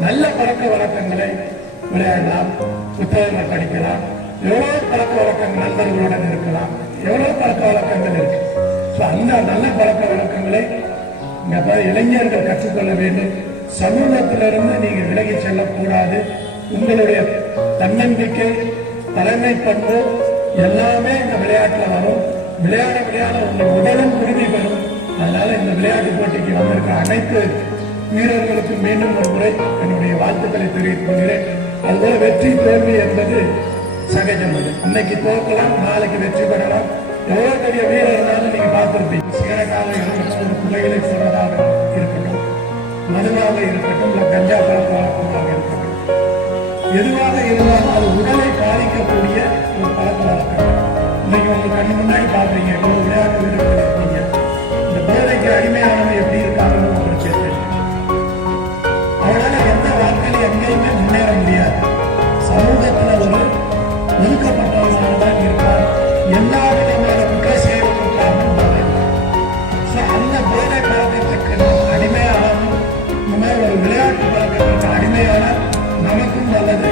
நல்ல பழக்க வழக்கங்களை விளையாடலாம் புத்தகங்கள் படிக்கலாம் எவ்வளவு பழக்க வழக்கங்கள் நண்பர்களுடன் இருக்கலாம் எவ்வளவு பழக்க வழக்கங்கள் இருக்கு. So, அந்த நல்ல பழக்க வழக்கங்களை இளைஞர்கள் கற்றுக்கொள்ள வேண்டும். சமூகத்திலிருந்து நீங்க விலகி செல்லக்கூடாது. உங்களுடைய தன்னம்பிக்கை தலைமை பண்பு எல்லாமே இந்த விளையாட்டுல வரும். விளையாட விளையாட உங்கள் உடலும் உறுதி பெறும் அதனால இந்த விளையாட்டு போட்டிக்கு வந்திருக்க அனைத்து வீரர்களுக்கு மீண்டும் ஒரு முறை என்னுடைய வாழ்த்துக்களை தெரிவித்துக் கொள்கிறேன். அதுபோல வெற்றி தோல்வி என்பது சகஜம் அது இன்னைக்கு தோற்கலாம் நாளைக்கு வெற்றி பெறலாம். எவ்வளவு பெரிய வீரர்னாலும் இருந்தாலும் நீங்க பார்த்திருப்பீங்க. சிகரக்காக இருக்கட்டும் ஒரு இருக்கட்டும். மதுவாக இருக்கட்டும் இல்ல கஞ்சா பழக்கமாக இருக்கட்டும் எதுவாக இருந்தாலும் அது உடலை பாதிக்கக்கூடிய ஒரு பழக்க வழக்கம் இன்னைக்கு உங்க கண்ணு முன்னாடி பாக்குறீங்க எவ்வளவு விளையாட்டு வீரர்கள். ஒதுக்கப்பட்டவனாக தான் இருப்பார் எல்லா விதமான குற்ற செயலுக்கும் காரணம் போதை அந்த போதை பழக்கத்துக்கு நாம் அடிமையானாலும் இந்த மாதிரி ஒரு விளையாட்டு அடிமையான நமக்கும் நல்லது.